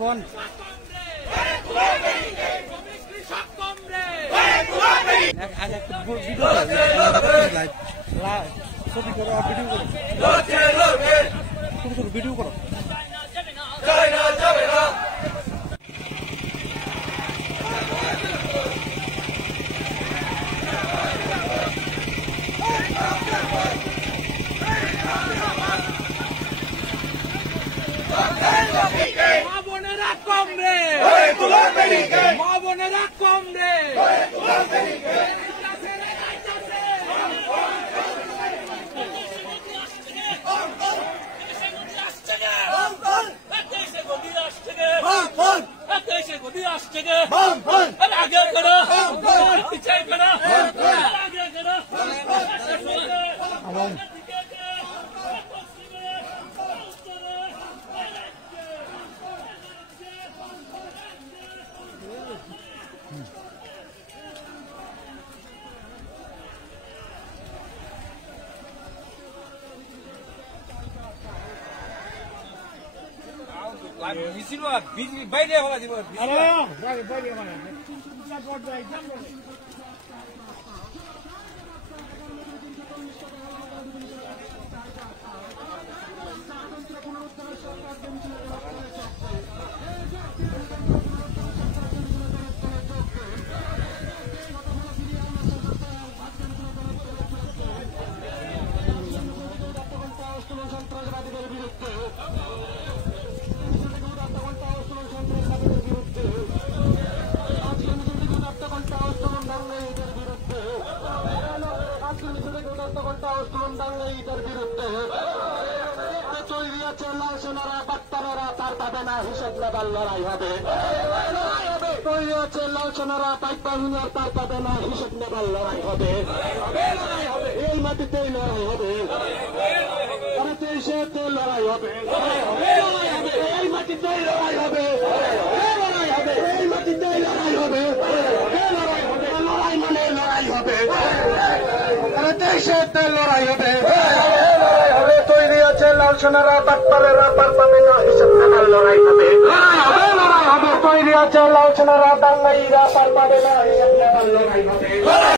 বন ছবি করো ভিডিও করো বাইরে হওয়া দিব হিসাব নেবার লড়াই হবে এই মাটিতেই লড়াই হবে দেশেতে লড়াই হবে এই মাটিতেই লড়াই হবে এই মাটিতেই লড়াই হবে লড়াই মানে লড়াই হবে দেশেতে লড়াই হবে তৈরি আছে লাল সোনারা বাটপারেরা পার পাবে না হিসাব নেবার লড়াই হবে তৈরি আছে লাল সোনারা বাঙালিরা পার পাবে না হিসাব নেবার লড়াই হবে।